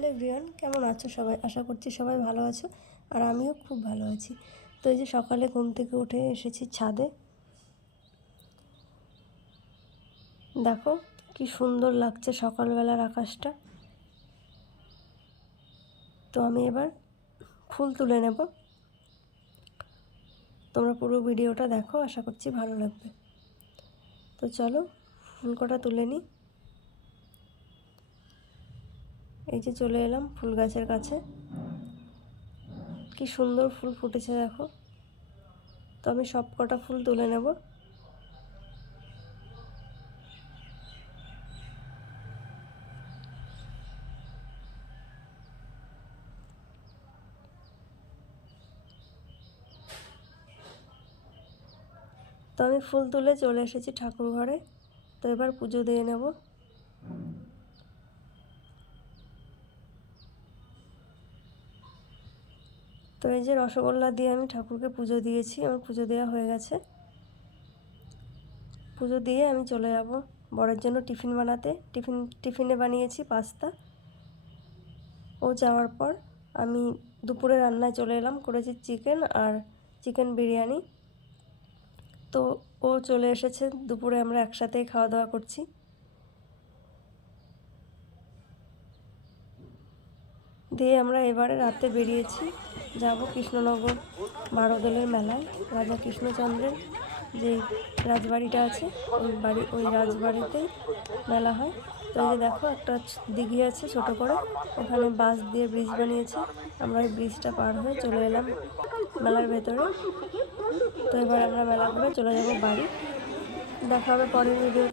Hello everyone, কেমন আছো সবাই? আশা করছি সবাই ভালো আছো, আর আমিও খুব ভালো আছি। তো এই যে সকালে ঘুম থেকে উঠে এসেছি ছাদে। দেখো কি সুন্দর লাগছে সকালবেলার আকাশটা। তো আমি এবার ফুল তুলে নেব। তোমরা পুরো ভিডিওটা দেখো, আশা করছি ভালো লাগবে। তো চলো ফুল কটা তুলে নিই। এই যে চলে এলাম ফুল গাছের কাছে। কি সুন্দর ফুল ফুটেছে দেখো। তো আমি সব কটা ফুল তুলে নেব। তো আমি ফুল তুলে চলে এসেছি ঠাকুর ঘরে। তো এবার পুজো দিয়ে নেব। তো এই যে রসগোল্লা দিয়ে আমি ঠাকুরকে পুজো দিয়েছি, আমার পুজো দেওয়া হয়ে গেছে। পুজো দিয়ে আমি চলে যাব বরের জন্য টিফিন বানাতে। টিফিনে বানিয়েছি পাস্তা। ও যাওয়ার পর আমি দুপুরে রান্নায় চলে এলাম, করেছি চিকেন আর চিকেন বিরিয়ানি। তো ও চলে এসেছে, দুপুরে আমরা একসাথেই খাওয়া দাওয়া করছি। দিয়ে আমরা এবারে রাতে বেরিয়েছি, যাব কৃষ্ণনগর বারোদলের মেলায়। রাজা কৃষ্ণচন্দ্রের যে রাজবাড়িটা আছে, ওই রাজবাড়িতেই মেলা হয়। তো এই যে দেখো একটা দিঘি আছে ছোট করে, ওখানে বাঁশ দিয়ে ব্রিজ বানিয়েছে। আমরা ওই ব্রিজটা পার হয়ে চলে এলাম মেলার ভেতরে। তো এবার আমরা মেলা ঘুরে চলে যাব বাড়ি। দেখা হবে পরের ভিডিও।